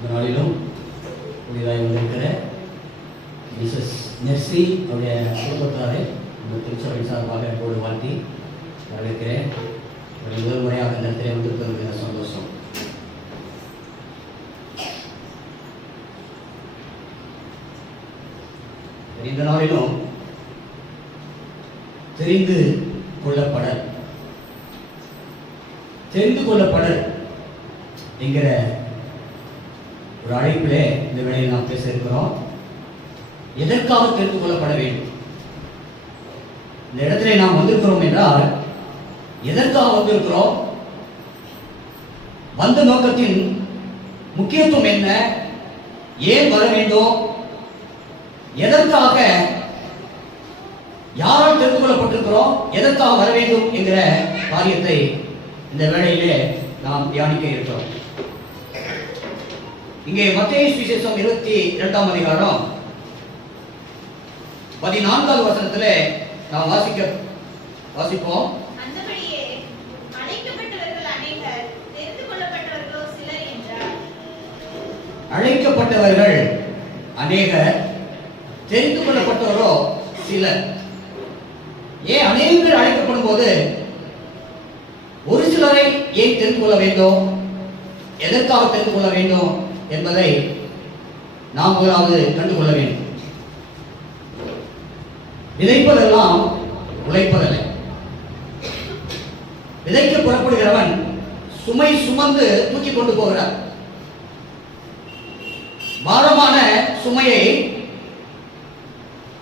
இந்த நாளிலும் புதிதாக வந்திருக்கிற மிஸ்ஸஸ் நெர்சி அவருடைய குடும்பத்தாரை இந்த திருச்சபை சார்பாக போடு வாழ்த்தி வரவேற்கிறேன். முதல் முறையாக இந்த இடத்திலே வந்திருப்பது சந்தோஷம். இந்த நாளிலும் தெரிந்து கொள்ளப்படல் என்கிற ஒரு அழைப்பிலே இந்த வேளையில் நாம் பேச இருக்கிறோம். எதற்காக தெரிந்து கொள்ளப்பட வேண்டும்? இந்த இடத்திலே நாம் வந்திருக்கிறோம் என்றால் எதற்காக வந்திருக்கிறோம்? வந்த நோக்கத்தின் முக்கியத்துவம் என்ன? ஏன் வர வேண்டும்? எதற்காக யாரால் தெரிந்து கொள்ளப்பட்டிருக்கிறோம்? எதற்காக வர வேண்டும் என்கிற காரியத்தை இந்த வேளையிலே நாம் தியானிக்க இருக்கிறோம். இங்கே மத்தேயு சுவிசேஷம் 22ஆம் அதிகாரம் 14வது வசனத்திலே நாம் வாசிப்போம். அந்தபடியே அழைக்கப்பட்டவர்கள் அநேகர், தெரிந்து கொள்ளப்பட்டவர்களோ சிலர் என்றார். அழைக்கப்பட்டவர்கள் அநேகர், தெரிந்து கொள்ளப்பட்டவரோ சிலர். ஏன் அநேகர் அழைக்கப்படும் போது ஒரு சிலரை ஏன் தெரிந்து கொள்ள வேண்டும்? எதற்காக தெரிந்து கொள்ள வேண்டும் என்பதை நாம் முதலாவது கண்டுகொள்ள வேண்டும். விதைப்பதெல்லாம் உழைப்பதில்லை. விதைக்க புறப்படுகிறவன் சுமை சுமந்து தூக்கி கொண்டு போகிறார். பாரமான சுமையை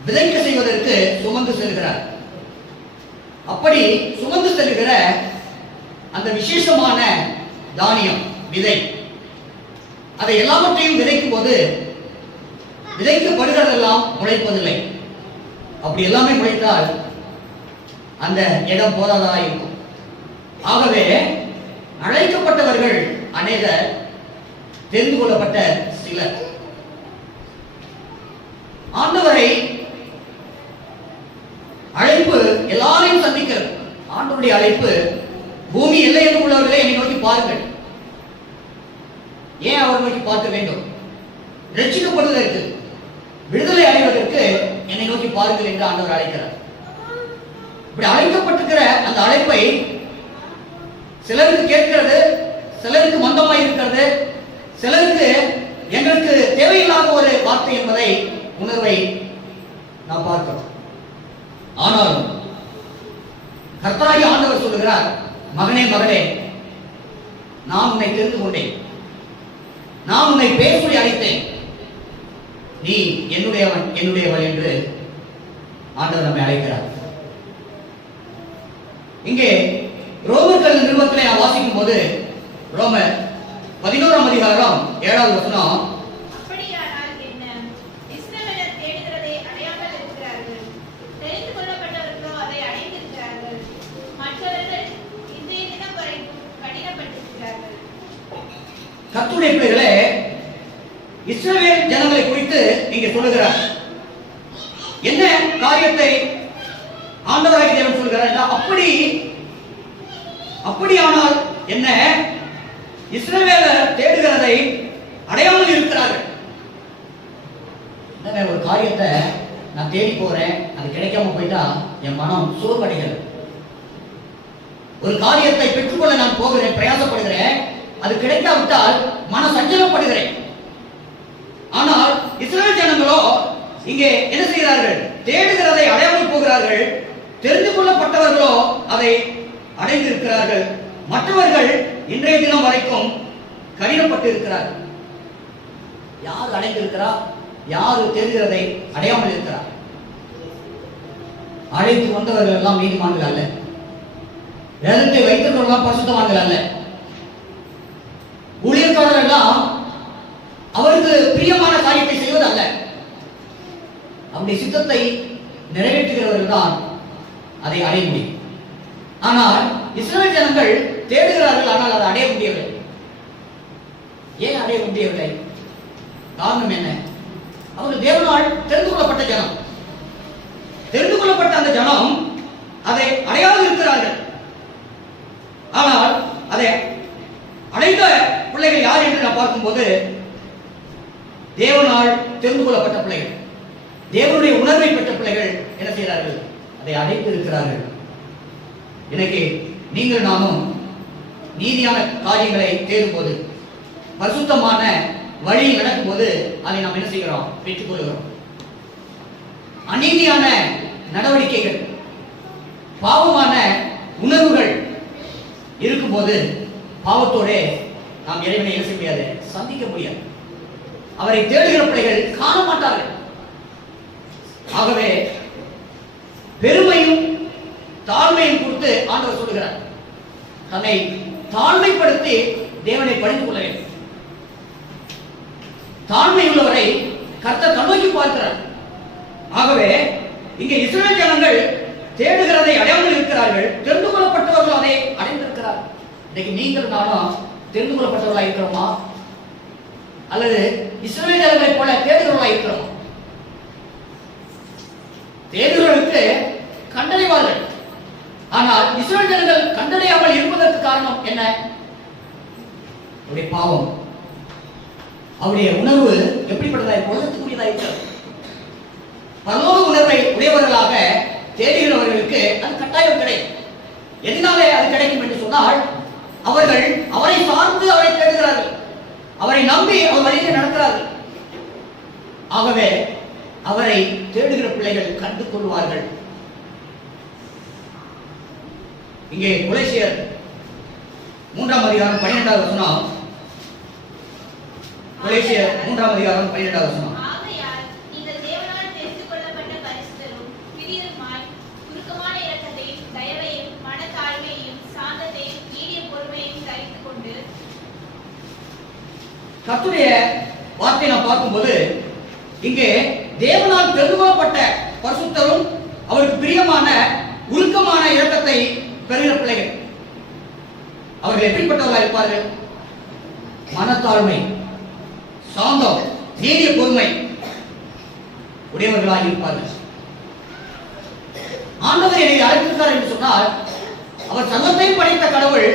விதைக்க செய்வதற்கு சுமந்து செல்கிறார். அப்படி சுமந்து செல்கிற அந்த விசேஷமான தானியம் விதை, அதை எல்லாவற்றையும் விதைக்கும் போது விதைக்கப்படுகிறதெல்லாம் முளைப்பதில்லை. அப்படி எல்லாமே முளைத்தால் அந்த இடம் போதாதா இருக்கும். ஆகவே அழைக்கப்பட்டவர்கள் அநேகர், தெரிந்து கொள்ளப்பட்ட சிலர். ஆண்டவரை அழைப்பு எல்லாரையும் சந்திக்கிறது. ஆண்டவருடைய அழைப்பு பூமி எல்லை என்று உள்ளவர்களே என்னை நோக்கி பாருங்கள். ஏன் அவர் நோக்கி பார்க்க வேண்டும்? ரட்சிக்கப்படுவதற்கு, விடுதலை அடைவதற்கு என்னை நோக்கி பாருங்கள் என்று ஆண்டவர் அழைக்கிறார். இப்படி அழைக்கப்பட்டிருக்கிற அந்த அழைப்பை சிலருக்கு கேட்கிறது, சிலருக்கு மந்தமாய் இருக்கிறது, சிலருக்கு எங்களுக்கு தேவையில்லாத ஒரு வார்த்தை என்பதை உணர்வை நாம் பார்க்கிறோம். ஆனாலும் கர்த்தராகிய ஆண்டவர் சொல்லுகிறார், மகனே மகளே, நான் உன்னை தெரிந்து கொண்டேன், நான் உன்னை பெயர் சொல்லி அழைத்தேன், நீ என்னுடையவன் என்னுடையவள் என்று ஆண்டவர் நம்மை அழைக்கிறார். இங்கே ரோமர்கள் நிறுவனத்திலே வாசிக்கும் போது ரோமர் 11ஆம் அதிகாரம் 7வது வசனம், அப்படியானால் என்ன? இஸ்ரவேலர் தேடுகிறதை அடையாமல் இருக்கிறார்கள், தெரிந்து கொள்ளப்பட்டவர்களோ அதை அடைந்திருக்கிறார்கள். மற்றவர்கள் இன்றைய தினம் வரைக்கும் கடினப்பட்டிருக்கிறார்கள். கர்த்தருடைய பிள்ளைகளே, இஸ்ரவேல் ஜனங்களை குறித்து இங்கே சொல்லுகிறார். என்ன காரியத்தை ஆண்டவராகிய தேவன் சொல்கிறார்? அப்படியானால் என்ன? இஸ்ரவேலர் தேடுகிறதை அடையாமல் இருக்கிறார்கள். ஒரு காரியத்தை நான் தேடி போறேன், அது கிடைக்காம போயிட்டா என் மனம் சோர்வடைகிறது. ஒரு காரியத்தை பெற்றுக்கொள்ள நான் போகிறேன், பிரயாசப்படுகிறேன், அது கிடைக்காவிட்டால் மன சஞ்சலப்படுகிறேன். ஆனால் இஸ்ரவேல் ஜனங்களோ இங்கே என்ன செய்கிறார்கள்? தேடுகிறதை அடையாமல் போகிறார்கள். தெரிந்து கொள்ளப்பட்டவர்களோ அதை அடைந்திருக்கிறார்கள். மற்றவர்கள் இன்றைய தினம் வரைக்கும் கடினப்பட்டு இருக்கிறார்கள். யார் அடைந்திருக்கிறார்? யார் தெரிகிறதை அடையாமல் இருக்கிறார்? அழைத்து வந்தவர்கள் எல்லாம் நீதிமான்கள் அல்ல. வேதத்தை வைத்திருக்கிறவர்கள் பரிசுத்தவான்கள் அல்ல. ஊழியக்காரர்கள் எல்லாம் அவருக்கு பிரியமான காரியத்தை செய்வதல்ல. அவருடைய சித்தத்தை நிறைவேற்றுகிறவர்கள் தான் அதை அடைய முடியும். ஆனால் இஸ்ரவேல் ஜனங்கள் தேடுகிறார்கள், ஆனால் அதை அடைய முடியவில்லை. ஏன் அடைய முடியவில்லை? காரணம் என்ன? அவர்கள் தேவனால் தெரிந்து கொள்ளப்பட்ட ஜனம். தெரிந்து கொள்ளப்பட்ட அந்த ஜனம் அதை அடையாது இருக்கிறார்கள். ஆனால் அதை அடைந்த பிள்ளைகள் யார் என்று நான் பார்க்கும்போது தேவனால் தெரிந்து கொள்ளப்பட்ட பிள்ளைகள், தேவனுடைய உணர்வை பெற்ற பிள்ளைகள் என்ன செய்கிறார்கள்? அதை அடைத்து இருக்கிறார்கள். இன்னைக்கு நீங்கள் நாமும் நீதியான காரியங்களை தேடும் போது, பரிசுத்தமான வழியில் நடக்கும் போது அதை நாம் என்ன செய்கிறோம்? பெற்றுக் கொள்கிறோம். அநீதியான நடவடிக்கைகள், பாவமான உணர்வுகள் இருக்கும்போது பாவத்தோட நாம் இறைவனை என்ன செய்ய முடியாது? சந்திக்க முடியாது. அவரை தேடுகிற பிள்ளைகள் காண மாட்டார்கள். ஆகவே பெருமையும் தாழ்மையும் கொடுத்து ஆண்டவர் சொல்லுகிறார், தன்னை தாழ்மைப்படுத்தி தேவனை பணிந்து கொள்ள வேண்டும். தாழ்மை உள்ளவரை கர்த்தர் கண்ணோக்கி பார்க்கிறார். ஆகவே இங்கே இஸ்ரவேல் ஜனங்கள் தேடுகிறதை அடையாமல் இருக்கிறார்கள், தெரிந்து கொள்ளப்பட்டவர்கள் அதை அடைந்திருக்கிறார். இன்னைக்கு நீங்கள் நானும் தெரிந்து கொள்ளப்பட்டவர்களாக இருக்கிறோமா, அல்லது இஸ்ரவேல் ஜனங்களை போல தேடுகிறவர்களாக இருக்கிறோமா? தேடுகிறவர்களுக்கு கண்டடைவார்கள். ஆனால் இஸ்ரவேல் ஜனங்கள் கண்டடையாமல் இருப்பதற்கு காரணம் என்ன? அவருடைய பாவம், அவருடைய உணர்வு எப்படிப்பட்டதாக? உலகத்துக்குரியதாக இருக்கிறது. பரலோக உணர்வை உடையவர்களாக தேடுகிறவர்களுக்கு அது கட்டாயம் கிடைக்கும். எதனாலே அது கிடைக்கும் என்று சொன்னால், அவர்கள் அவரை சார்ந்து அவரை தேடுகிறார்கள், அவரை நம்பி அவர் வழியிலே நடக்கிறார்கள். ஆகவே அவரை தேடுகிற பிள்ளைகள் கண்டு கொள்வார்கள். இங்கே கொலோசியர் 3ஆம் அதிகாரம் 12வது வசனம். கொலோசியர் 3ஆம் அதிகாரம் 12வது வசனம். ஆகையால் நீங்கள் தேவனால் தெரிந்து கொள்ளப்பட்ட பரிசுத்தரும் பிரியருமாய் சுருக்கமான இரக்கத்தையும் தயவையும் மனத்தாழ்மையையும் சாந்தத்தையும் நீடிய பொறுமையையும் தரித்துக் கொண்டு. கர்த்தருடைய வார்த்தையை நாம் பார்க்கும்போது இங்கே தேவனால் தெரிந்து கொள்ளப்பட்ட பரிசுத்தரும் அவருக்கு பிரியமான உருக்கமான இரக்கத்தை பெறுகிற பிள்ளைகள், அவர்கள் எப்படிப்பட்டவர்களாக இருப்பார்கள்? மனத்தாழ்மை, சாந்தம், நீடிய பொறுமை உடையவர்களாக இருப்பார்கள். ஆண்டவர் என்னை அழைத்திருக்கிறார் என்று சொன்னால், அவர் சர்வத்தையும் படைத்த கடவுள்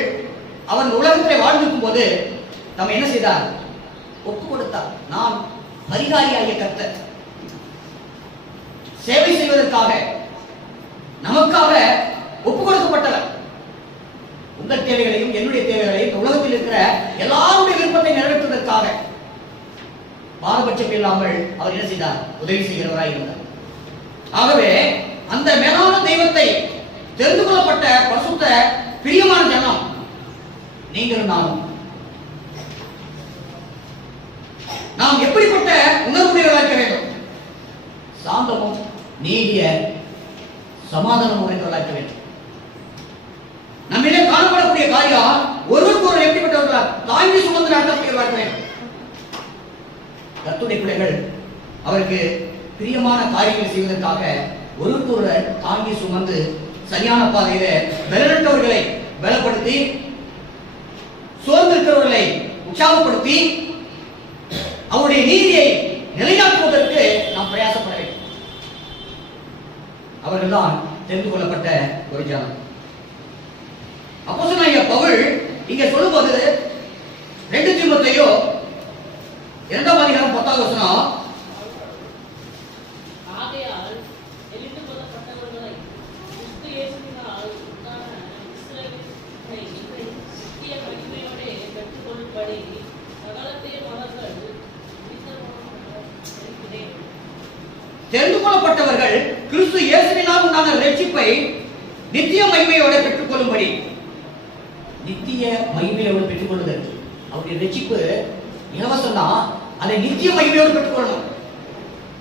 அவர் உலகத்திலே வாழ்ந்திருக்கும் போது நம்ம என்ன செய்தார்? ஒப்பு கொடுத்தார். நான் பரிகாரியாகிய கர்த்தர், சேவை செய்வதற்காக நமக்காக ஒப்பு கொடுக்கப்பட்டவர். உங்கள் தேவைகளையும் என்னுடைய தேவைகளையும் உலகத்தில் இருக்கிற எல்லாருடைய விருப்பத்தை நிறைவேற்றுவதற்காக பாரபட்சம் இல்லாமல் அவர் என்ன செய்தார்? உதவி செய்கிறவராக இருந்தார். ஆகவே அந்த மேலான தெய்வத்தை தெரிந்து கொள்ளப்பட்ட பரிசுத்த பிரியமான ஜனம் நீங்களும் நானும். நாம் எப்படிப்பட்ட உணர்வுடையவர்களாக இருக்க வேண்டும்? சாந்தமும் நீடிய சமாதானம் உடையவர்களாக இருக்க வேண்டும். நம்மிலே காணப்படக்கூடிய காரியம் ஒருவருக்கு ஒரு எப்படிப்பட்டவர்களாக தாங்கி சுமந்து நடத்தக்கூடியவர்களாக இருக்க வேண்டும். கர்த்தருடைய பிள்ளைகள் அவருக்கு பிரியமான காரியங்களை செய்வதற்காக ஒருவருக்கொருவர் தாங்கி சுமந்து சரியான பாதையில பலனற்றவர்களை பலப்படுத்தி, சோர்ந்திருக்கிறவர்களை உற்சாகப்படுத்தி, அவருடைய நீதியை நிலைநாட்டுவதற்கு நாம் பிரயாசப்பட வேண்டும். அவர்கள்தான் தெரிந்து கொள்ளப்பட்ட ஒரு ஜனம். அப்போஸ்தலனாகிய பவுல் இங்கே சொல்லும்போது 2 தீமோத்தேயு 2ஆம் அதிகாரம் 10வது வசனம். ஆகையால் தெரிந்து கொள்ளப்பட்டவர்களை கிறிஸ்து இயேசுவினால் உண்டான இஸ்ரவேலை நித்திய மகிமையோடே பெற்றுக்கொள்ளும்படி சகலத்தையும் அவர்கள் இருக்கிறேன். தெரிந்து கொள்ளப்பட்டவர்கள் கிறிஸ்து இயேசுவினால் உண்டான ரட்சிப்பை நித்திய மகிமையோடு பெற்றுக் கொள்ளும்படி, நித்திய மகிமையோடு பெற்றுக் கொள்வதற்கு அவருடைய ரட்சிப்பு இலவசம் தான். அதை நித்திய மகிமையோடு பெற்றுக் கொள்ளணும்.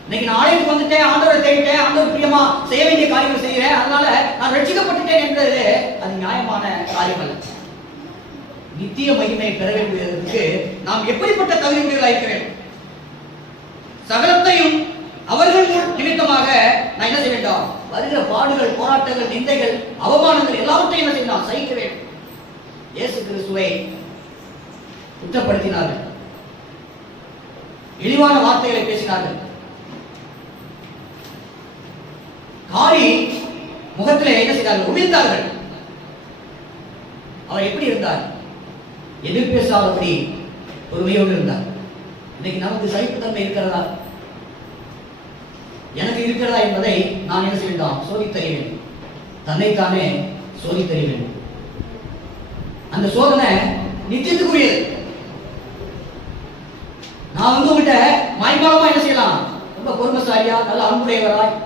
இன்னைக்கு நான் ஆலயத்துக்கு வந்துட்டேன், ஆண்டவரை தேடிட்டேன், ஆண்டவர் பிரியமா செய்ய வேண்டிய காரியங்கள் செய்கிறேன், அதனால நான் ரட்சிக்கப்பட்டுட்டேன் என்பது அது நியாயமான காரியம் அல்ல. நித்திய மகிமையை பெற வேண்டியதற்கு நாம் எப்படிப்பட்ட தகுதியுடையவர்களாக இருக்க வேண்டும்? சகலத்தையும் அவர்கள் நிமித்தமாக நான் என்ன செய்ய வேண்டும்? வருகிற பாடுகள், போராட்டங்கள், நிந்தைகள், அவமானங்கள் எல்லாவற்றையும் என்ன செய்யலாம்? சகிக்க வேண்டும். இயேசு கிறிஸ்துவை குற்றப்படுத்தினார்கள், இழிவான வார்த்தைகளை பேசினார்கள். காரி முகத்திலே என்ன செய்தார்கள்? உமிழ்ந்தார்கள். அவர் எப்படி இருந்தார்? எதிர் பேசாதபடி பொறுமையோடு இருந்தார். இன்னைக்கு நமக்கு சகிப்புத்தன்மை இருக்கிறதா, எனக்கு இருக்கிறதா என்பதை நான் என்ன செய்ய வேண்டும்? சோதித்தறிய வேண்டும். தன்னைத்தானே சோதித்தறிய வேண்டும். அந்த சோதனை நிச்சயத்துக்குரியது. நான் உங்ககிட்ட மாய்மாலமா என்ன செய்யலாம்? ரொம்ப பொறுமைசாலியா, நல்ல அன்புடையவராய்,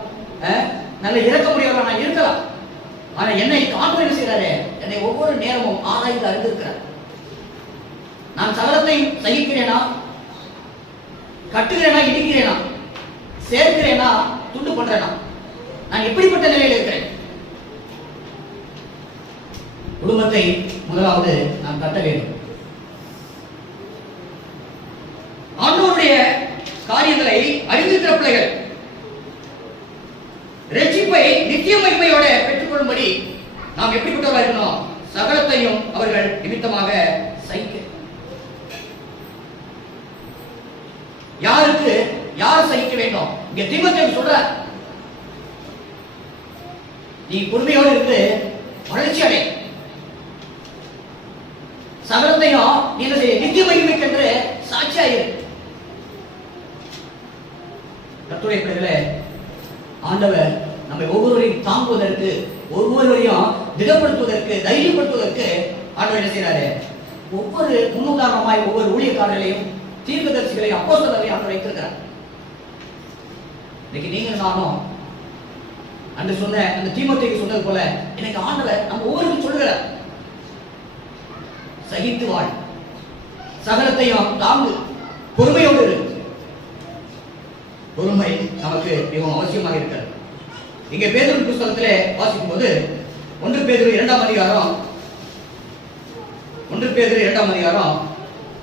நல்ல இரக்கமுடையவரா நான் இருக்கலாம். ஆனா என்னை ஆண்டவர் என்ன செய்யறாரு? என்னை ஒவ்வொரு நேரமும் ஆராய்ந்து அறிந்திருக்கிறார். நான் சகலத்தை சகிக்கிறேனா, கட்டுகிறேனா, இடிக்கிறேனா, சேர்க்கிறேனா, துண்டு பண்றேனா, நான் எப்படிப்பட்ட நிலையில் இருக்கிறேன்? குடும்பத்தை முதலாவது நாம் கட்ட வேண்டும். ஆண்டவருடைய காரியங்களை அறிந்திருக்கிற பிள்ளைகள் ரட்சிப்பை நித்திய மகிமையோட பெற்றுக்கொள்ளும்படி நாம் எப்படிப்பட்டவர்களாக இருக்கணும்? சகலத்தையும் அவர்கள் நிமித்தமாக சகிக்க. யாருக்கு யார் சகிக்க வேண்டும்? இங்க தீமோத்தேயு சொல்ற, நீ பொறுமையோடு இருந்து வளர்ச்சி அடை, சகலத்தையும் நீ என்ன செய்ய? நித்திய மகிமைக்கென்று சாட்சியாயிரு. கர்த்தருடைய பிள்ளைகளே, ஆண்டவர் நம்மை ஒவ்வொருவரையும் தாங்குவதற்கு, ஒவ்வொருவரையும் திடப்படுத்துவதற்கு, தைரியப்படுத்துவதற்கு ஆண்டவர் என்ன செய்யறாரு? ஒவ்வொரு முன்னுதாரணமாய் ஒவ்வொரு ஊழியக்காரர்களையும், தீர்க்கதரிசிகளையும், அப்போஸ்தலர்களையும் ஆண்டவர் வைத்திருக்கிறார். இன்னைக்கு நீங்கள் நானும் அன்று சொன்ன அந்த தீமோத்தேயுக்கு சொன்னது போல எனக்கு ஆண்டவர் நம்ம ஒவ்வொருவரும் சொல்லுகிறார், சகித்து வாழ், சகலத்தையும் தாங்கு, பொறுமையோடு இரு. பொறுமை நமக்கு மிகவும் அவசியமாக இருக்கிறது. இங்கே பேதுரு புத்தகத்திலே வாசிக்கும் போது 1 பேதுரு 2ஆம் அதிகாரம்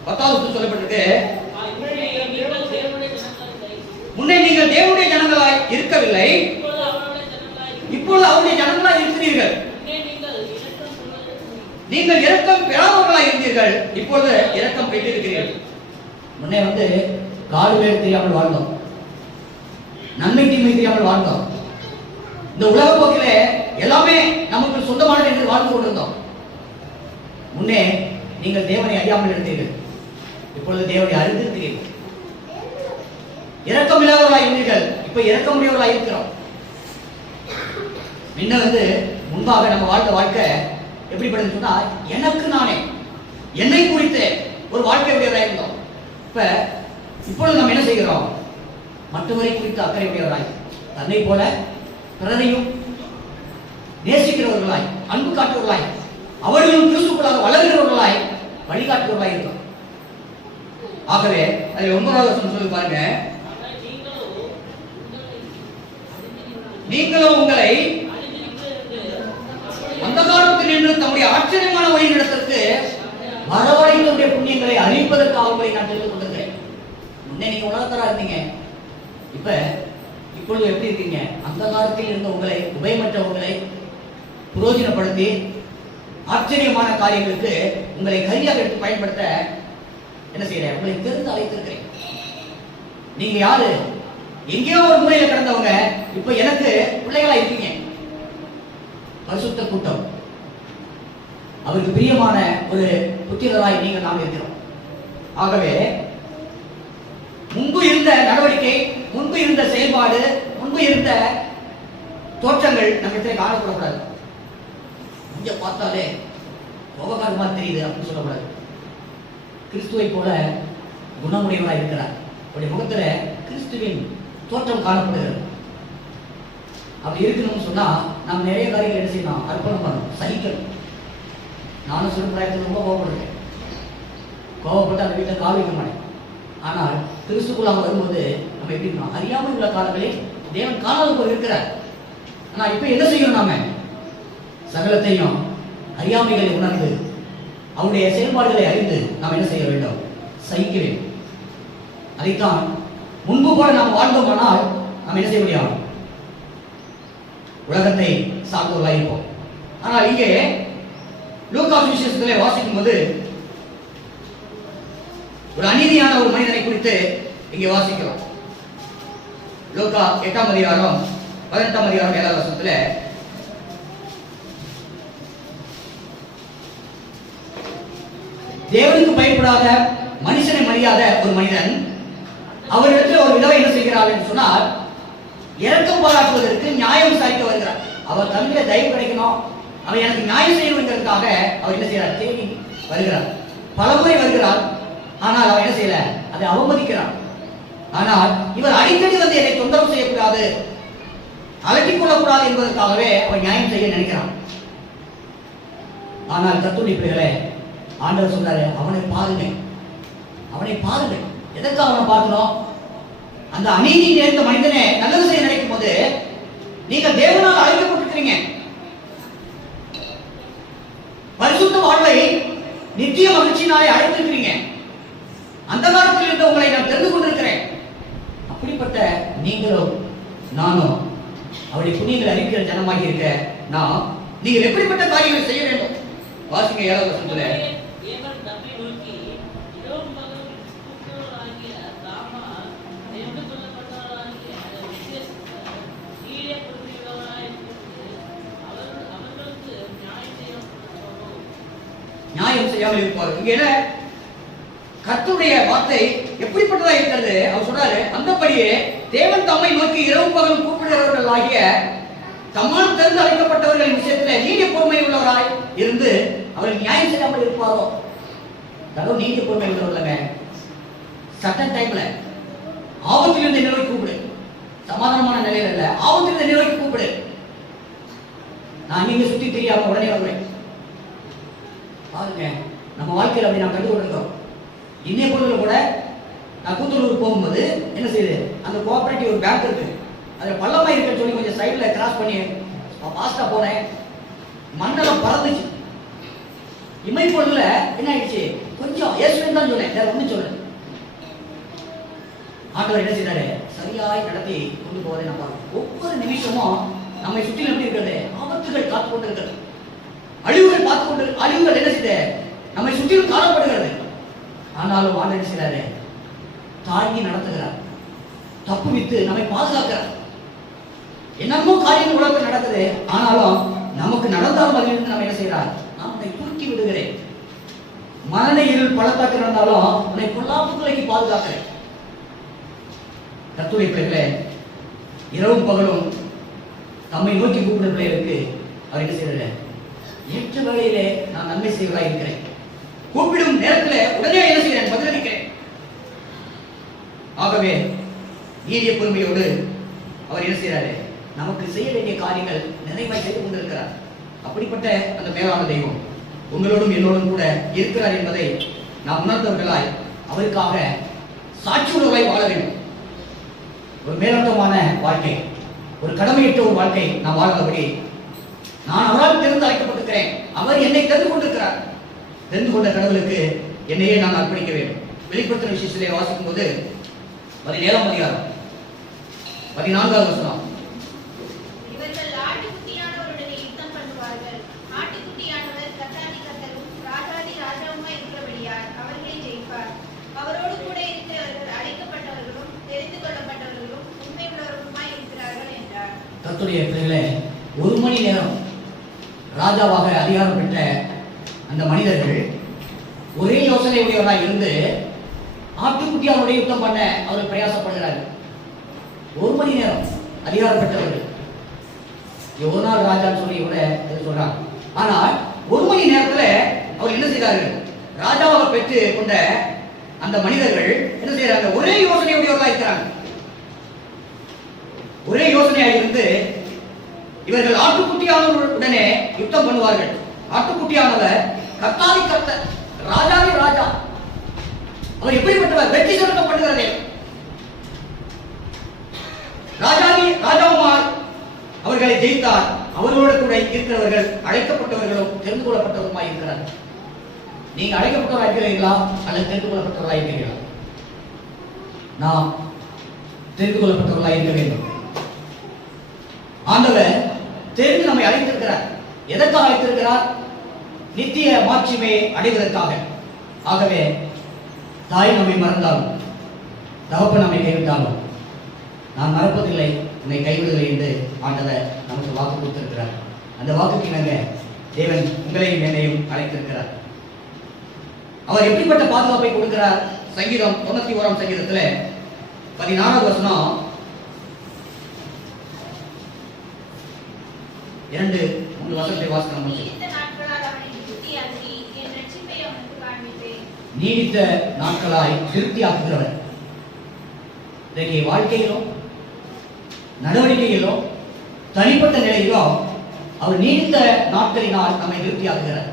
10வது சொல்லப்பட்டிருக்கு, முன்னே நீங்கள் தேவனுடைய ஜனங்களாய் இருக்கவில்லை, இப்பொழுது அவருடைய ஜனங்களாய் இருக்கிறீர்கள். நீங்கள் இரக்கம் பெறாதவர்களாய் இருந்தீர்கள், இப்பொழுது இரக்கம் பெற்றிருக்கிறீர்கள். முன்னே காடு வேறு தெரியாமல் வாழ்ந்தோம், நன்மை தீமை தெரியாமல் வாழ்ந்தோம். இந்த உலக போக்கிலே எல்லாமே நமக்கு சொந்தமானது என்று வாழ்ந்து கொண்டிருந்தோம். முன்னே நீங்கள் தேவனை அறியாமல் இருந்தீர்கள், இப்பொழுது தேவனை அறிந்திருக்கிறீர்கள். இரக்கம் இல்லாதவர்களாய் இருந்தீர்கள், இப்ப இரக்கமுடையவர்களாய் இருக்கிறோம். முன்ன முன்பாக நம்ம வாழ்ந்த வாழ்க்கை எப்படிப்பட்டதுன்னு சொன்னா, எனக்கு நானே, என்னை குறித்து ஒரு வாழ்க்கை உடையவராய் இருந்தோம். இப்பொழுது நம்ம என்ன செய்கிறோம்? மற்றவரை குறித்து அக்கறை உடையவராய், தன்னை போல பிறரையும் நேசிக்கிறவர்களாய், அன்பு காட்டுவர்களாய், அவர்களும் கிறிஸ்துக்குள்ளாக வளர்கிறவர்களாய், வழிகாட்டுவர்களாய் இருக்கிறோம். ஆகவே அதில் 9வது வசனம் சொல்லி பாருங்க, நீங்களும் உங்களை அந்த காலத்தில் நின்று தம்முடைய ஆச்சரியமான வழிநடத்திற்கு வரவழைகளுடைய புண்ணியங்களை அறிவிப்பதற்காக உங்களை நான் தெரிந்து கொண்டிருக்கிறேன். முன்னே நீங்க உலகத்தரா இருந்தீங்க, இப்பொழுது எப்படி இருக்கீங்க? அந்த காலத்தில் இருந்த உங்களை, உபயமற்ற உங்களை புரோஜனப்படுத்தி ஆச்சரியமான காரியங்களுக்கு உங்களை கையாக எடுத்து பயன்படுத்த என்ன செய்யறேன்? உங்களை தெரிந்து அழைத்திருக்கிறேன். நீங்க யாரு? எங்கேயோ ஒரு முறையில கிடந்தவங்க இப்ப எனக்கு பிள்ளைகளா இருக்கீங்க. பரிசுத்த கூட்டம், அவருக்கு பிரியமான ஒரு புத்திரராய் நீங்கள் நாம் இருக்கிறோம். ஆகவே முன்பு இருந்த நடவடிக்கை, முன்பு இருந்த செயல்பாடு, முன்பு இருந்த தோற்றங்கள் நம்ம இடத்துல காணப்படக்கூடாது. இங்க பார்த்தாலே கோபக்காரமா தெரியுது அப்படின்னு சொல்லக்கூடாது. கிறிஸ்துவை போல குணமுடையவராக இருக்கிறார், அவருடைய முகத்துல கிறிஸ்துவின் தோற்றம் காணப்படுகிறது. அப்படி இருக்கணும்னு சொன்னா நாம் நிறைய காரியங்கள் என்ன செய்யணும்? அர்ப்பணம் பண்ணணும், சகிக்கணும். நானும் சிறு பிராயத்தில் ரொம்ப கோபப்படுறேன், கோபப்பட்டு அந்த வீட்டை கால் வைக்க மாட்டேன். ஆனால் கிறிஸ்துக்குள்ளாக வரும்போது நம்ம எப்படி இருக்கணும்? அறியாமல் உள்ள காலங்களில் தேவன் காணாத போல் இருக்கிறார். ஆனா இப்ப என்ன செய்யணும்? நாம சகலத்தையும் அறியாமைகளை உணர்ந்து அவருடைய செயல்பாடுகளை அறிந்து நாம் என்ன செய்ய வேண்டும்? சகிக்க வேண்டும். அதைத்தான் முன்பு போல நாம் வாழ்ந்தோமானால் நாம் என்ன செய்ய முடியும்? உலகத்தை சார்ந்தவர்களாக இருப்போம். ஆனால் இங்கே லூக்கா சுவிசேஷத்திலே வாசிக்கும் போது ஒரு அநீதியான ஒரு மனிதனை குறித்து இங்கே வாசிக்கிறோம். லூக்கா 8ஆம் அதிகாரம் 18ஆம் அதிகாரம் 7வது வசனத்துல, தேவனுக்கு பயப்படாத, மனுஷனை மரியாத ஒரு மனிதன் அவரிடத்தில் ஒரு விதவை என்ன செய்கிறார் என்று சொன்னால், இரக்கம் பாராட்டுவதற்கு நியாயம் விசாரிக்க வருகிறார். அவர் தன்னிலே தயவு கிடைக்கணும், அவர் எனக்கு நியாயம் செய்யணுங்கிறதுக்காக அவர் என்ன செய்யறார், தேடி வருகிறார். பலமுறை வருகிறார். ஆனால் அவர் என்ன செய்யல, அதை அவமதிக்கிறார். ஆனால் இவர் அடிக்கடி வந்து என்னை தொந்தரவு செய்யக்கூடாது, அலட்டிக் கொள்ளக்கூடாது என்பதற்காகவே அவர் நியாயம் செய்ய நினைக்கிறார். ஆனால் கர்த்தருடைய பிள்ளைகளே, ஆண்டவர் சொல்றாரு, அவனை பாருங்க, அவனை பாருங்க. எதற்காக அவனை பார்க்கணும்? அந்த அநீதி நேர்ந்த மனிதனே நல்லது செய்ய நினைக்கும் போது நீங்க தேவனால் அழைக்கப்பட்டிருக்கிறீங்க. பரிசுத்த வாழ்வை நித்திய மகிழ்ச்சியினாலே அழைத்திருக்கிறீங்க. அந்த காலத்தில் இருந்து உங்களை நான் தெரிந்து கொண்டிருக்கிறேன். அப்படிப்பட்ட நீங்களும் நானும் அவருடைய புண்ணியங்களை அறிவிக்கிற ஜனமாகி இருக்க நாம் நீங்கள் எப்படிப்பட்ட காரியங்களை செய்ய வேண்டும்? வாசிங்க 7வது வசனத்துல. தேவன் நம்மை நோக்கி இரவும் பகலும் கூப்பிடுவராகிய தாமால் தெரிந்து கொள்ளப்பட்டவராகிய ஈரிய பொறுமையுள்ளவராய் இருந்து அவர்களுக்கு நியாயம் செய்யாமல் இருப்பார். இங்க என்ன கர்த்தருடைய வார்த்தை எப்படிப்பட்டதா இருக்கிறது? அவர் சொல்றாரு, அந்தபடியே தேவன் தம்மை நோக்கி இரவும் பகலும் கூப்பிடுகிறவர்கள் ஆகிய தம்மால் தெரிந்து அழைக்கப்பட்டவர்களின் விஷயத்துல நீடிய பொறுமை உள்ளவராய் இருந்து அவர்கள் நியாயம் செய்யாமல் இருப்பாரோ? கடவுள் நீடிய பொறுமை உள்ளவர்களங்க. சட்டன் டைம்ல ஆபத்திலிருந்து என்ன நோக்கி கூப்பிடு, சமாதானமான நிலையில இல்ல, ஆபத்திலிருந்து என்ன நோக்கி கூப்பிடு. நான் நீங்க சுத்தி தெரியாம உடனே வருவேன். பாருங்க, நம்ம வாழ்க்கையில் அப்படி நான் கண்டு கொண்டிருக்கோம். இன்னைய பொழுதுல கூட நான் கூத்தூருக்கு போகும்போது என்ன செய்யுது, அந்த கோஆபரேட்டிவ் ஒரு பேங்க் இருக்கு, அதில் பள்ளமா இருக்குன்னு சொல்லி கொஞ்சம் சைடில் கிராஸ் பண்ணி ஃபாஸ்ட்டாக போனேன். மண்ணெல்லாம் பறந்துச்சு. இமை பொழுதுல என்ன ஆயிடுச்சு, கொஞ்சம் ஏசுவேன் தான் சொன்னேன், வேற ஒன்றும் சொல்ல. ஆண்டவர் என்ன செய்தாரு, சரியாய் நடத்தி கொண்டு போவதை நம்ம ஒவ்வொரு நிமிஷமும் நம்மை சுற்றி எப்படி இருக்கிறது, ஆபத்துகள் காத்து கொண்டு இருக்கிறது, அழிவுகள் பார்த்து கொண்டு, அழிவுகள் என்ன செய்த நம்மை சுற்றிலும் காணப்படுகிறது. ஆனாலும் ஆண்டவர் என்ன செய்றாரு, தாங்கி நடத்துகிறார், தப்பு வித்து நம்மை பாதுகாக்கிறார். என்னமோ காரியங்கள் உலகத்தில் நடக்குது, ஆனாலும் நமக்கு நடந்தாலும் அதிலிருந்து நம்ம என்ன செய்யறார், நான் உன்னை தூக்கி விடுகிறேன். மரண இருள் பள்ளத்தாக்கு நடந்தாலும் உன்னை பொல்லாப்புக்கு பாதுகாக்கிறேன். கர்த்தருடைய பிள்ளைகளே, இரவும் பகலும் நம்மை நோக்கி கூப்பிடுற பிள்ளைகளுக்கு அவர் என்ன செய்யறாரு, ஏற்ற வேளையிலே நான் நன்மை செய்வதாக இருக்கிறேன். கூப்பிடும் நேரத்தில் உடனே என்ன செய்கிறேன், பதிலளிக்கிறேன். ஆகவே நீடிய பொறுமையோடு அவர் என்ன செய்யறாரு, நமக்கு செய்ய வேண்டிய காரியங்கள் நிறைவாய் செய்து கொண்டிருக்கிறார். அப்படிப்பட்ட அந்த மேலான தெய்வம் உங்களோடும் என்னோடும் கூட இருக்கிறார் என்பதை நாம் உணர்ந்தவர்களாய் அவருக்காக சாட்சியுள்ளவர்களாய் வாழ வேண்டும். ஒரு மேலோட்டமான வாழ்க்கை, ஒரு கடமையிட்ட ஒரு வாழ்க்கை நாம் வாழ்ந்தபடி நான் அவரால் தெரிந்து அழைக்கப்பட்டிருக்கிறேன், அவர் என்னை தெரிந்து கொண்டிருக்கிறார். தெரிந்து கொண்ட கடவுளுக்கு என்னையே நான் அர்ப்பணிக்க வேண்டும். வெளிப்படுத்தின விசேஷத்திலே வாசிக்கும் போது 17ஆம் அதிகாரம் 14வது வசனம். இவர்கள் ஆட்டுக்குட்டியானவருடனே யுத்தம் பண்ணுவார்கள். ஆட்டுக்குட்டியானவர் கர்த்தாதி கர்த்தரும் ராஜாதி ராஜாவுமாய் இருக்கிறபடியால் அவர்களை ஜெயிப்பார். அவரோடு கூட இருக்கிறவர்கள் அழைக்கப்பட்டவர்களும் தெரிந்து கொள்ளப்பட்டவர்களும் உண்மை உள்ளவர்களுமாய் இருக்கிறார்கள் என்றார். கர்த்தருடைய பிள்ளைகளே, 1 மணி நேரம் ராஜாவாக அதிகாரம் பெற்ற அந்த மனிதர்கள் ஒரே யோசனை உடையவராக இருந்து ஆட்டுக்குட்டியாருடைய யுத்தம் பண்ண அவர்கள் பிரயாசப்படுகிறார்கள். 1 மணி நேரம் அதிகாரம் பெற்றவர்கள். ஒரு நாள் ராஜான்னு சொல்லி கூட சொல்றாங்க. ஆனால் 1 மணி நேரத்துல அவர் என்ன செய்தார்கள், ராஜாவாக பெற்று கொண்ட அந்த மனிதர்கள் என்ன செய்யறாங்க, ஒரே யோசனை உடையவர்களாக இருக்கிறாங்க. ஒரே யோசனையாக இருந்து இவர்கள் ஆட்டுக்குட்டியானவருடனே யுத்தம் பண்ணுவார்கள். ஆட்டுக்குட்டியானவர் கர்த்தாதி கர்த்தர், ராஜாவி ராஜா. அவர் எப்படிப்பட்டவர், வெற்றி செலுத்தப்படுகிறது. ராஜாவி ராஜாவுமாய் அவர்களை ஜெயித்தார். அவர்களோடு கூட இருக்கிறவர்கள் அழைக்கப்பட்டவர்களும் தெரிந்து கொள்ளப்பட்டவருமாய் இருக்கிறார். நீங்க அழைக்கப்பட்டவராக இருக்கிறீர்களா அல்லது தெரிந்து கொள்ளப்பட்டவராக இருக்கிறீர்களா? நாம் தெரிந்து கொள்ளப்பட்டவர்களாக இருக்க வேண்டும். ஆண்டவர் தெரிந்து நம்மை அழைத்திருக்கிறார். எதற்காக அழைத்திருக்கிறார்? நித்திய மாட்சிமை அடைவதற்காக. ஆகவே தாய் நம்மை மறந்தாலும், தகப்பன் நம்மை கைவிட்டாலும் நான் மறப்பதில்லை, உன்னை கைவிடுவதில்லை என்று ஆண்டவர் நமக்கு வாக்கு கொடுத்திருக்கிறார். அந்த வாக்குக்கு இணங்க தேவன் உங்களையும் என்னையும் அழைத்திருக்கிறார். அவர் எப்படிப்பட்ட பாதுகாப்பை கொடுக்கிறார்? சங்கீதம் 91ஆம் சங்கீதத்தில் 16வது வசனம் 2-3 வசனத்தை வாசிக்கலாம். நீடித்த நாட்களால் அவனை திருப்தியாக்கி என் ரட்சிப்பை அவனுக்கு காண்பித்தேன். நீடித்த நாட்களாய் திருப்தியாக்குகிறவர். இன்றைக்கு வாழ்க்கையிலும் நடவடிக்கையிலும் தனிப்பட்ட நிலையிலும் அவர் நீடித்த நாட்களினால் நம்மை திருப்தியாக்குகிறார்.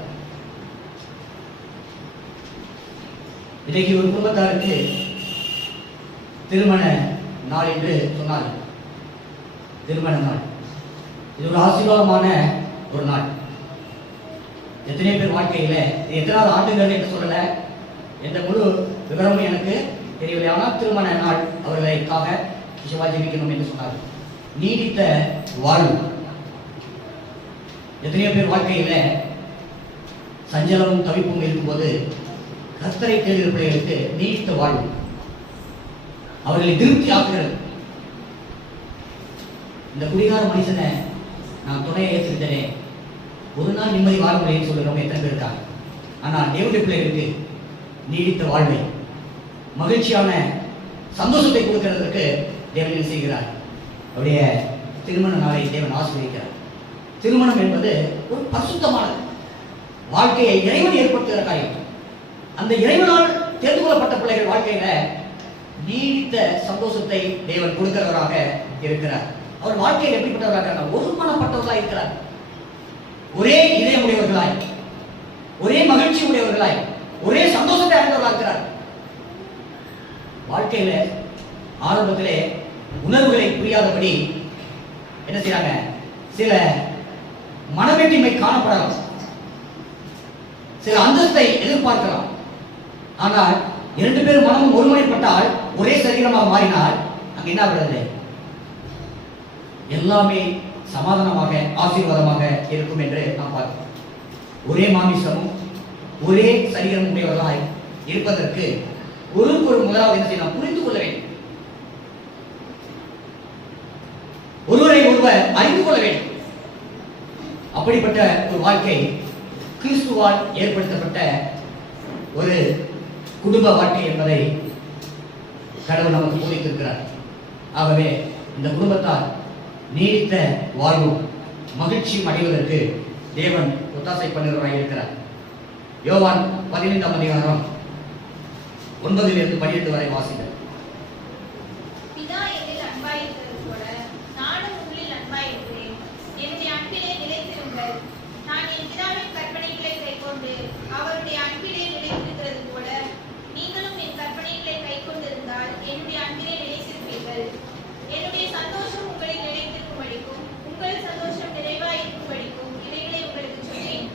இன்றைக்கு ஒரு குடும்பத்தாருக்கு திருமண நாள் என்று சொன்னார்கள். திருமண நாள் இது ஒரு ஆசீர்வாதமான ஒரு நாள். எத்தனை பேர் வாழ்க்கையில எத்தனாவது ஆண்டுகள் என்று சொல்லல, எந்த முழு விவரமும் எனக்கு தெரியவில்லை. ஆனால் திருமண நாள் அவர்களுக்காக ஜெபிக்கணும் என்று சொன்னார்கள். நீடித்த வாழ்வு. எத்தனையோ பேர் வாழ்க்கையில சஞ்சலமும் தவிப்பும் இருக்கும்போது கர்த்தரை தேடுகிற பிள்ளைகளுக்கு நீடித்த வாழ்வு அவர்களை திருப்தி ஆக்குகிறது. இந்த குடிகார மனுஷனை நான் துணையை ஏற்றுக்கிட்டேனே, ஒரு நாள் நிம்மதி வாழ முடியும்னு சொல்லுறவங்க எத்தனை பேர் இருக்காங்க. ஆனால் தேவனுடைய பிள்ளைகளுக்கு நீடித்த வாழ்வை, மகிழ்ச்சியான சந்தோஷத்தை கொடுக்கிறதுக்கு தேவன் செய்கிறார். அவருடைய திருமண நாளை தேவன் ஆசீர்வதிக்கிறார். திருமணம் என்பது ஒரு பரிசுத்தமானது. வாழ்க்கையை இறைவன் ஏற்படுத்துகிற காரியம். அந்த இறைவனால் தேர்ந்து கொள்ளப்பட்ட பிள்ளைகள் வாழ்க்கையில நீடித்த சந்தோஷத்தை தேவன் கொடுக்கிறவராக இருக்கிறார். அவர் வாழ்க்கையில் எப்படிப்பட்டவராக ஒருமனப்பட்டவர்களாக இருக்கிறார். ஒரே இதயம் உடையவர்களாய், ஒரே மகிழ்ச்சி உடையவர்களாய், ஒரே சந்தோஷத்தை அடைந்தவர்களாக இருக்கிறார். வாழ்க்கையில ஆரம்பத்திலே உணர்வுகளை புரியாதபடி என்ன செய்யறாங்க, சில மனவேற்றுமை காணப்படலாம், சில அந்தஸ்தை எதிர்பார்க்கலாம். ஆனால் 2 பேர் மனமும் ஒருமுறைப்பட்டால், ஒரே சரீரமாக மாறினால் அங்க என்ன ஆகிறது? எல்லாமே சமாதானமாக ஆசீர்வாதமாக இருக்கும் என்று நாம் பார்க்கிறோம். ஒரே மாமிசமும் ஒரே சரீரமும் உடையவர்களாய் இருப்பதற்கு ஒருவருக்கு ஒரு முதலாவது என்ன செய்யலாம்? புரிந்து கொள்ள வேண்டும். ஒருவரை ஒருவர் அறிந்து கொள்ள வேண்டும். அப்படிப்பட்ட ஒரு வாழ்க்கை கிறிஸ்துவால் ஏற்படுத்தப்பட்ட ஒரு குடும்ப வாழ்க்கை என்பதை கடவுள் நமக்கு போதித்திருக்கிறார். ஆகவே இந்த குடும்பத்தால் நீடித்த வாழ்வும் மகிழ்ச்சியும் அடைவதற்கு தேவன் ஒத்தாசை பண்ணுகிறவராக இருக்கிறார். யோவான் 15ஆம் அதிகாரம் 9 - 12 வரை வாசிங்கள். பிதா என்னில் அன்பாயிருக்கிறது போல நானும் உங்களில் அன்பாயிருக்கிறேன். என்னுடைய அன்பிலே நிலைத்திருங்கள். நான் என் பிதாவின் கற்பனைகளை கைக்கொண்டு அவருடைய அன்பிலே நிலைத்திருக்கிறது போல நீங்களும் என் கற்பனைகளை கைக்கொண்டிருந்தால் என்னுடைய அன்பிலே நிலைத்திருப்பீர்கள். என்னுடைய சந்தோஷம் உங்களில் நிலைத்திருக்கும்படிக்கும் உங்கள் சந்தோஷம் நிறைவாயிருக்கும்படிக்கும் இவைகளை உங்களுக்கு சொன்னேன்.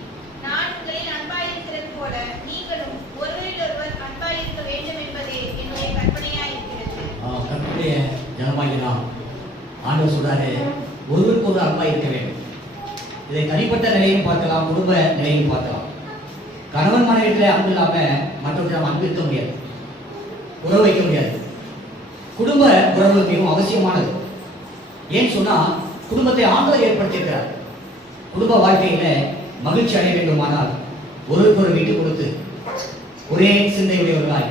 நான் உங்களில் அன்பாயிருக்கிறது போல நீங்களும் ஒருவரிலொருவர் அன்பாயிருக்க வேண்டும் என்பதே என்னுடைய கற்பனையாயிருக்கிறது. கற்பனைய ஜனமாகி நாம் ஆண்டவர் சொல்றாரு, ஒருவருக்கு ஒரு அன்பாய் இருக்க வேண்டும். இதை தனிப்பட்ட நிலையும் பார்க்கலாம், குடும்ப நிலையும் பார்க்கலாம். கணவன் மனைவியில அன்பு இல்லாம மற்றவர்கள் நாம் அன்பு இருக்க முடியாது, உறவு வைக்க முடியாது. குடும்ப உறவு மிகவும் அவசியமானது. ஏன் சொன்னா, குடும்பத்தை ஆண்டவர் ஏற்படுத்தியிருக்கிறார். குடும்ப வாழ்க்கையில மகிழ்ச்சி அடைய வேண்டுமானால் ஒருவருக்கு ஒரு விட்டு கொடுத்து ஒரே சிந்தையுடையவர்களாய்,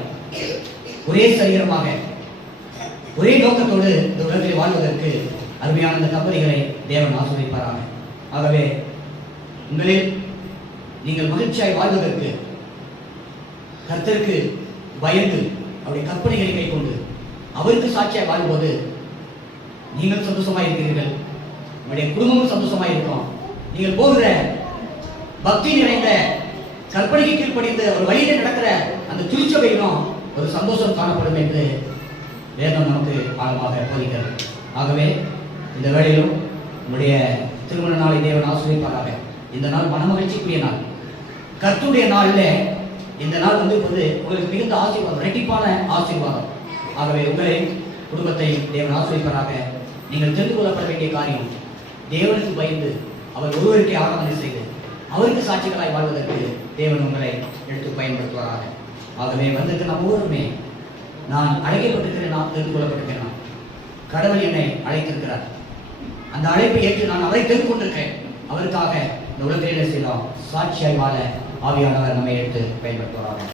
ஒரே சரீரமாக, ஒரே நோக்கத்தோடு இந்த உலகத்தில் வாழ்வதற்கு அருமையான இந்த தம்பதிகளை தேவன் ஆசீர்வதிப்பாராக. ஆகவே உங்களில் நீங்கள் மகிழ்ச்சியாய் வாழ்வதற்கு கர்த்தருக்கு பயந்து அவருடைய கற்பனைகளை கைக்கொண்டு அவருக்கு சாட்சியாய் வாழும்போது நீங்கள் சந்தோஷமாய் இருக்கிறீர்கள், உங்களுடைய குடும்பமும் சந்தோஷமாய் இருக்கும். நீங்கள் போகிற பக்தி நிறைந்த கற்பனைக்கு கீழ்ப்படிந்த ஒரு வழியில நடக்கிற அந்த திருச்சபையிலும் ஒரு சந்தோஷம் காணப்படும் என்று வேதம் நமக்கு ஆழமாக போதிக்கிறது. ஆகவே இந்த வேளையிலும் உங்களுடைய திருமண நாளை தேவன் ஆசீர்வதிப்பாராக. இந்த நாள் மனமகிழ்ச்சிக்குரிய நாள், கர்த்தருடைய நாளில் இந்த நாள் இப்போது உங்களுக்கு மிகுந்த ஆசீர்வாதம், இரட்டிப்பான ஆசீர்வாதம். ஆகவே உங்களை குடும்பத்தை தேவன் ஆசீர்வதிப்பாராக. நீங்கள் தெரிந்து கொள்ளப்பட வேண்டிய காரியம், தேவனுக்கு பயந்து அவர் ஒருவருக்கே ஆராதனை செய்து அவருக்கு சாட்சிகளாய் வாழ்வதற்கு தேவன் உங்களை எடுத்து பயன்படுத்துவாராக. ஆகவே வந்திருக்க நம்ம ஒவ்வொருமே, நான் அழைக்கப்பட்டிருக்கிறேன், நான் தெரிந்து கொள்ளப்பட்டிருக்கிறேன், கடவுள் என்னை அழைத்திருக்கிறார், அந்த அழைப்பை ஏற்று நான் அவரை தெரிந்து கொண்டிருக்கிறேன், அவருக்காக இந்த உலகத்திலே செய்யலாம் சாட்சியாய் வாழ ஆவியானவர் நம்மை எடுத்து பயன்படுத்துவாராக.